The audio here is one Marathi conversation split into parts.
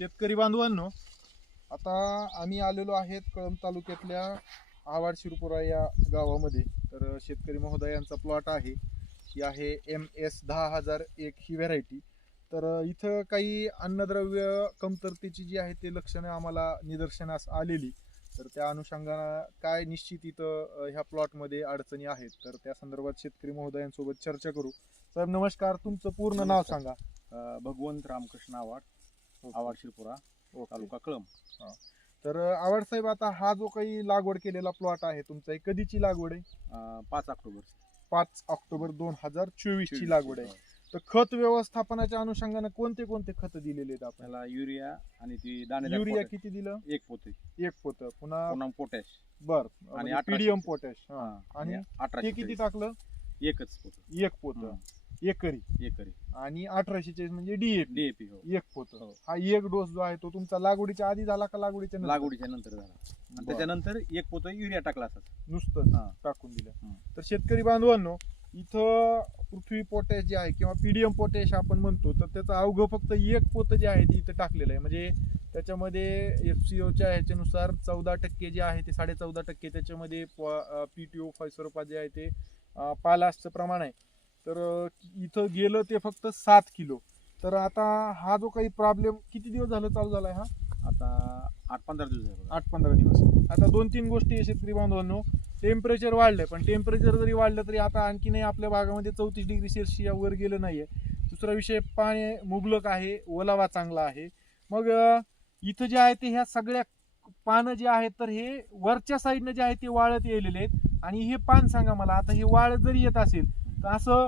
शेतकरी बांधवांनो आता आम्ही आलेलो आहेत कळंब तालुक्यातल्या आवाड शिरपुरा या गावामध्ये. तर शेतकरी महोदयांचा प्लॉट आहे. ही आहे एम एस दहा हजार एक ही व्हेरायटी. तर इथं काही अन्नद्रव्य कमतरतेची जी आहे ते लक्षणं आम्हाला निदर्शनास आलेली. तर त्या अनुषंगानं काय निश्चित इथं ह्या प्लॉटमध्ये अडचणी आहेत तर त्या संदर्भात शेतकरी महोदयांसोबत चर्चा करू. साहेब नमस्कार. तुमचं पूर्ण नाव. सांगा. भगवंत रामकृष्ण आवाड आवाड शिरपुरा. तालुका कळंब. तर आवड साहेब आता हा जो काही लागवड केलेला प्लॉट आहे तुमचा ही कधीची लागवड आहे? पाच ऑक्टोबर. पाच ऑक्टोबर दोन हजार चोवीस ची लागवड आहे. तर खत व्यवस्थापनाच्या अनुषंगाने कोणते कोणते खत दिलेले आहेत आपल्याला युरिया आणि ती दाणे युरिया किती दिलं? एक पोते एक पोत. पुन्हा पोटॅश. बर. आणि पीडीएम अठराशे. पोटॅश. आणि अठरा ते किती टाकलं? एकच पोत. एक पोत. एकरी एकरी आणि अठराशे चाळीस म्हणजे डीएपी डीएपी हो एक पोत हो. हा एक डोस जो आहे तो तुमचा लागवडीच्या आधी झाला का लागवडीच्या नंतर? लागवडीच्या नंतर झाला आणि बरं. त्याच्यानंतर एक पोत युरिया टाकला असत नुसतं हा. टाकून दिलं. तर शेतकरी बांधवांनो इथं पृथ्वी पोटॅश जे आहे किंवा पीडीएम पोटॅश आपण म्हणतो तर त्याचं अवघं फक्त एक पोत जे आहे ते इथं टाकलेलं आहे म्हणजे त्याच्यामध्ये एफ सी ओच्या ह्याच्यानुसार चौदा टक्के जे आहे ते साडे चौदा टक्के त्याच्यामध्ये पी टी ओ स्वरूपात जे आहे ते अं, पालासचं प्रमाण आहे तर इथं गेलं ते फक्त सात किलो. तर आता हा जो काही प्रॉब्लेम किती दिवस झालं चालू झालाय हा? आता आठ पंधरा दिवस झाले. आठ पंधरा दिवस. आता दोन तीन गोष्टी आहे शेतकरी बांधवांनो. टेम्परेचर वाढलंय पण टेम्परेचर जरी वाढलं तरी आता आणखी नाही आपल्या भागामध्ये चौतीस डिग्री सेल्सिअस वर गेलं नाहीये. दुसरा विषय पाणी मुबलक आहे ओलावा चांगला आहे. मग इथं जे आहे ते ह्या सगळ्या पानं जे आहेत तर हे वरच्या साईडनं जे आहे ते वाळत येलेले आहेत. आणि हे पान सांगा मला आता हे वाळत जरी येत असेल तर असं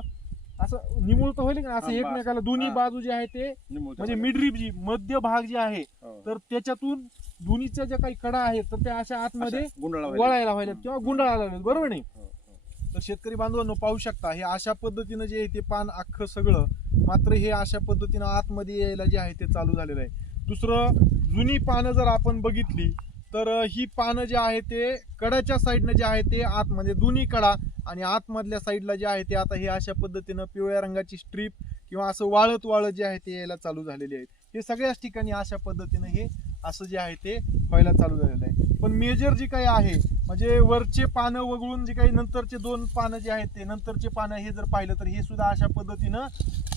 असं निमुळ तर होईल का असं हा, एकमेकाला दोन्ही हा. बाजू जे आहे ते म्हणजे. मिडरिप जी मध्य भाग जे आहे हो. तर त्याच्यातून दोन्हीच्या ज्या काही कडा आहेत तर त्या अशा आतमध्ये गुंडाळा. वळायला व्हायला किंवा गुंडाळायला लागलेत बरोबर नाही हो, हो. तर शेतकरी बांधवांनो पाहू शकता हे अशा पद्धतीनं जे आहे ते पान अख्खं सगळं मात्र हे अशा पद्धतीनं आतमध्ये यायला जे आहे ते चालू झालेलं आहे दुसरं जुनी पानं जर आपण बघितली तर ही पानं जे आहे ते कडाच्या साईडनं जे आहे ते आतमध्ये दोन्ही कडा आणि आतमधल्या साईडला जे आहे ते आता हे अशा पद्धतीनं पिवळ्या रंगाची स्ट्रीप किंवा असं वाळत वाळत जे आहे ते यायला चालू झालेली आहेत. हे सगळ्याच ठिकाणी अशा पद्धतीनं हे असं जे आहे ते व्हायला चालू झालेलं आहे. पण मेजर जे काही आहे म्हणजे वरचे पानं वगळून जे काही नंतरचे दोन पानं जे आहेत ते नंतरचे पानं हे जर पाहिलं तर हे सुद्धा अशा पद्धतीनं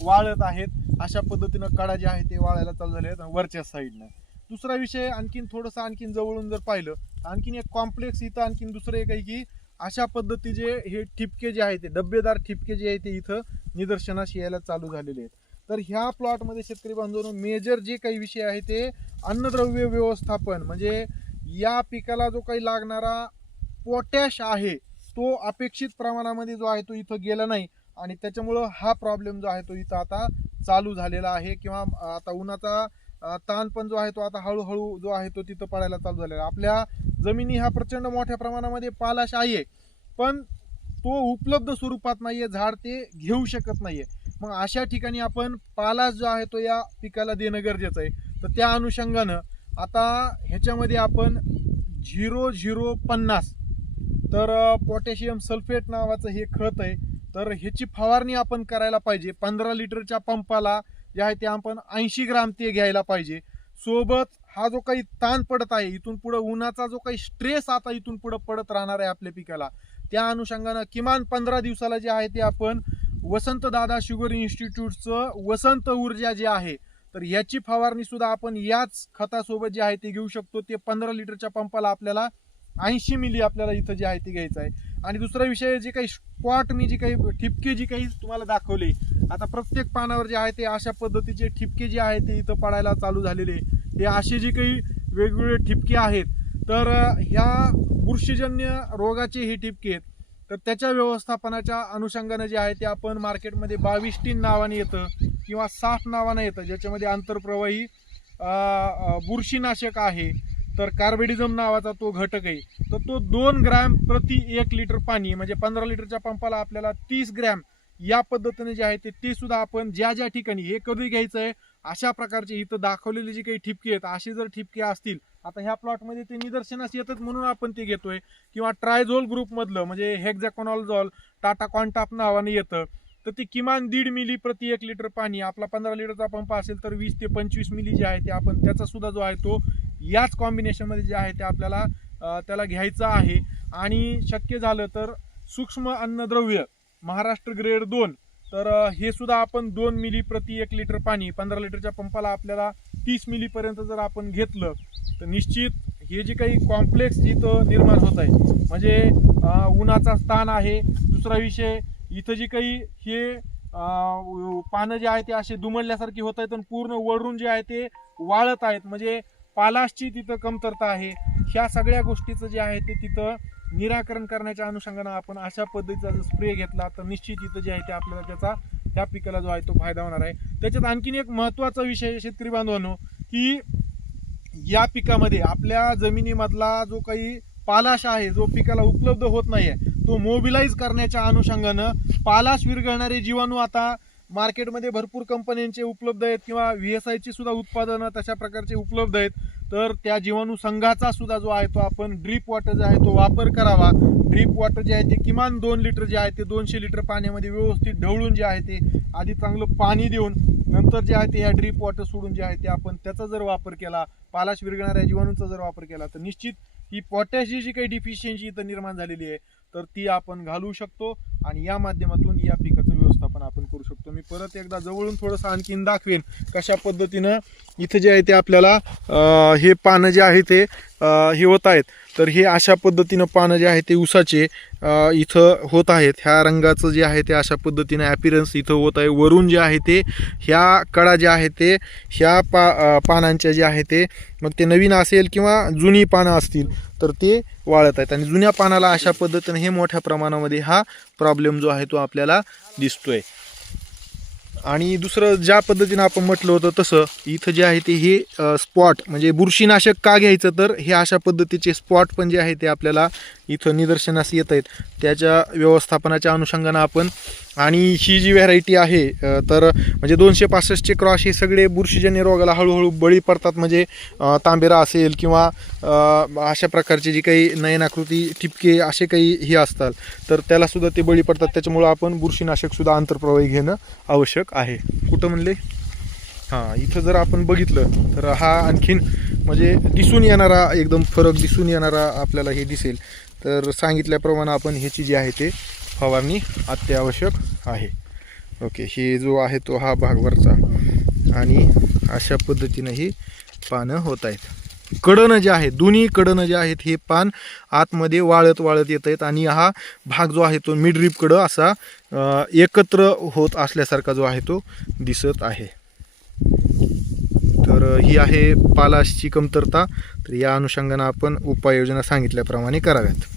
वाळत आहेत. अशा पद्धतीनं कडा जे आहे ते वाळायला चालू झाले आहेत वरच्या साईडनं. दुसरा विषय आणखीन थोडंसं आणखीन जवळून जर पाहिलं तर आणखीन एक कॉम्प्लेक्स इथं आणखीन दुसरं एक आहे की अशा पद्धतीचे हे ठिपके जे आहे ते डब्बेदार ठिपके जे आहे ते इथं निदर्शनास यायला चालू झालेले आहेत. तर ह्या प्लॉटमध्ये शेतकरी बांधवांनो मेजर जे काही विषय आहे ते अन्नद्रव्य व्यवस्थापन म्हणजे या पिकाला जो काही लागणारा पोटॅश आहे तो अपेक्षित प्रमाणामध्ये जो आहे तो इथं गेला नाही आणि त्याच्यामुळं हा प्रॉब्लेम जो आहे तो इथं आता चालू झालेला आहे किंवा आता उन्हाचा ताण पण जो आहे तो आता हळूहळू जो आहे तो तिथं पडायला चालू झालेला आहे. आपल्या जमिनी ह्या प्रचंड मोठ्या प्रमाणामध्ये पालाश आहे. पण तो उपलब्ध स्वरूपात नाहीये झाड ते घेऊ शकत नाहीये. मग अशा ठिकाणी आपण पालाश जो आहे तो या पिकाला देणं गरजेचं आहे. तर त्या अनुषंगानं आता ह्याच्यामध्ये आपण झिरो झिरो पन्नास तर पोटॅशियम सल्फेट नावाचं हे खत आहे. तर ह्याची फवारणी आपण करायला पाहिजे. पंधरा लिटरच्या पंपाला जे आहे ते आपण ऐंशी ग्राम ते घ्यायला पाहिजे. सोबत हा जो काही ताण पडत आहे इथून पुढे उन्हाचा जो काही स्ट्रेस आता इथून पुढे पडत राहणार आहे आपल्या पिकाला त्या अनुषंगानं किमान पंधरा दिवसाला जे आहे ते आपण वसंत दादा शुगर इन्स्टिट्यूटचं वसंत ऊर्जा जे आहे तर याची फवारणी सुद्धा आपण याच खतासोबत जे आहे ते घेऊ शकतो. ते पंधरा लिटरच्या पंपाला आपल्याला ऐंशी मिली आपल्याला इथं जे आहे ते घ्यायचं आहे. आणि दुसरा विषय जे काही स्पॉट मी जे काही ठिपके जी काही तुम्हाला दाखवले आता प्रत्येक पानावर जे आहे ते अशा पद्धतीचे ठिपके जे आहे ते इथं पडायला चालू झालेले. हे असे जे काही वेगवेगळे ठिपके आहेत. तर ह्या बुरशीजन्य रोगाचे हे ठिपके आहेत. तर त्याच्या व्यवस्थापनाच्या अनुषंगाने जे आहे ते आपण मार्केटमध्ये बावीस टीन नावाने येतं किंवा साफ नावाने येतं ज्याच्यामध्ये आंतरप्रवाही बुरशीनाशक आहे. तर कार्बेडिझम नावाचा तो घटक आहे. तर तो दोन ग्रॅम प्रति एक लिटर पाणी म्हणजे पंधरा लिटरच्या पंपाला आपल्याला तीस ग्रॅम या पद्धतीने जे आहे ते ते सुद्धा आपण ज्या ज्या ठिकाणी हे कधी घ्यायचं आहे अशा प्रकारचे इथं दाखवलेले जे काही ठिपके आहेत असे जर ठिपके असतील आता ह्या प्लॉटमध्ये ते निदर्शनास येतात म्हणून आपण ते घेतोय. किंवा ट्रायझोल ग्रुपमधलं म्हणजे हेक्झॅकॉनॉलझॉल टाटा कॉन्टाप नावाने येतं तर ती किमान दीड मिली प्रति एक लिटर पाणी आपला पंधरा लिटरचा पंप असेल तर वीस ते पंचवीस मिली जे आहे ते आपण त्याचा सुद्धा जो आहे तो याच कॉम्बिनेशनमध्ये जे आहे ते आपल्याला त्याला घ्यायचं आहे. आणि शक्य झालं तर सूक्ष्म अन्नद्रव्य महाराष्ट्र ग्रेड दोन. तर हे सुद्धा आपण दोन मिली प्रति एक लिटर पाणी पंधरा लिटरच्या पंपाला आपल्याला तीस मिलीपर्यंत जर आपण घेतलं तर निश्चित हे जे काही कॉम्प्लेक्स जिथं निर्माण होत आहे म्हणजे उन्हाचा स्थान आहे. दुसरा विषय इथं जी काही हे पानं जे आहे ते असे दुमडल्यासारखी होत आहेत आणि पूर्ण वळून जे आहे ते वाळत आहेत. म्हणजे पालाशची तिथं कमतरता आहे. ह्या सगळ्या गोष्टीचं जे आहे ते तिथं निराकरण करण्याच्या अनुषंगानं आपण अशा पद्धतीचा जर स्प्रे घेतला तर निश्चित इथं जे आहे ते आपल्याला त्याचा त्या पिकाला जो आहे तो फायदा होणार आहे. त्याच्यात आणखीन एक महत्त्वाचा विषय शेतकरी बांधवांनो की या पिकामध्ये आपल्या जमिनीमधला जो काही पालाश आहे जो पिकाला उपलब्ध होत नाहीये तो मोबिलाईज करण्याच्या अनुषंगानं पालाश विरघळणारे जीवाणू आता मार्केटमध्ये भरपूर कंपन्यांचे उपलब्ध आहेत किंवा व्ही एस आयची सुद्धा उत्पादनं तशा प्रकारचे उपलब्ध आहेत. तर त्या जीवाणू संघाचा सुद्धा जो आहे तो आपण ड्रीप वॉटर जो आहे तो वापर करावा. ड्रीप वॉटर जे आहे ते किमान दोन लिटर जे आहे ते दोनशे लिटर पाण्यामध्ये व्यवस्थित ढवळून जे आहे ते आधी चांगलं पाणी देऊन नंतर जे आहे ते या ड्रीप वॉटर सोडून जे आहे ते आपण त्याचा जर वापर केला पालाश विरगणाऱ्या जीवाणूचा जर वापर केला तर निश्चित ही पोटॅशची जी काही डिफिशियन्सी इथं निर्माण झालेली आहे. तर ती आपण घालवू शकतो आणि या माध्यमातून या पिकाचं व्यवस्थापन आपण करू शकतो. मी परत एकदा जवळून थोडंसं आणखीन दाखवेन कशा पद्धतीनं इथं जे आहे ते आपल्याला हे पानं जे आहे ते हे होत आहेत. तर हे अशा पद्धतीनं पानं जे आहे ते उसाचे इथं होत आहेत. ह्या रंगाचं जे आहे ते अशा पद्धतीनं ॲपिरन्स इथं होत आहे. वरून जे आहे ते ह्या कडा जे आहे ते ह्या पा पानांच्या जे आहे ते मग ते नवीन असेल किंवा जुनी पानं असतील तर ते वाळत आहेत. आणि जुन्या पानाला अशा पद्धतीने हे मोठ्या प्रमाणामध्ये हा प्रॉब्लेम जो आहे तो आपल्याला दिसतोय. आणि दुसरं ज्या पद्धतीनं आपण म्हटलं होतं तसं इथं जे आहे ते हे स्पॉट म्हणजे बुरशीनाशक का घ्यायचं तर हे अशा पद्धतीचे स्पॉट पण जे आहे ते आपल्याला इथं निदर्शनास येत आहेत. त्याच्या व्यवस्थापनाच्या अनुषंगानं आपण आणि ही जी व्हरायटी आहे तर म्हणजे दोनशे पासष्टचे क्रॉस हे सगळे बुरशीजन्य रोगाला हळूहळू बळी पडतात. म्हणजे तांबेरा असेल किंवा अशा प्रकारचे जी काही नयनाकृती ठिपके असे काही हे असतात तर त्यालासुद्धा ते बळी पडतात. त्याच्यामुळं आपण बुरशीनाशकसुद्धा आंतरप्रवाही घेणं आवश्यक आहे. कुठं म्हणले? हां इथं जर आपण बघितलं तर हा आणखीन म्हणजे दिसून येणारा एकदम फरक दिसून येणारा आपल्याला हे दिसेल. तर सांगितल्याप्रमाणे आपण ह्याची जी आहे ते फवारणी अत्यावश्यक आहे. ओके हे जो आहे तो हा भाग वरचा. आणि अशा पद्धतीनं ही पानं होत आहेत. कडनं जे आहे दोन्ही कडनं जे आहेत हे पान आतमध्ये वाळत वाळत येत आहेत आणि हा भाग जो आहे तो मिडरीपकडं कडं असा एकत्र होत असल्यासारखा जो आहे तो दिसत आहे. तर ही आहे पालाशची कमतरता. तर या अनुषंगानं आपण उपाययोजना सांगितल्याप्रमाणे कराव्यात.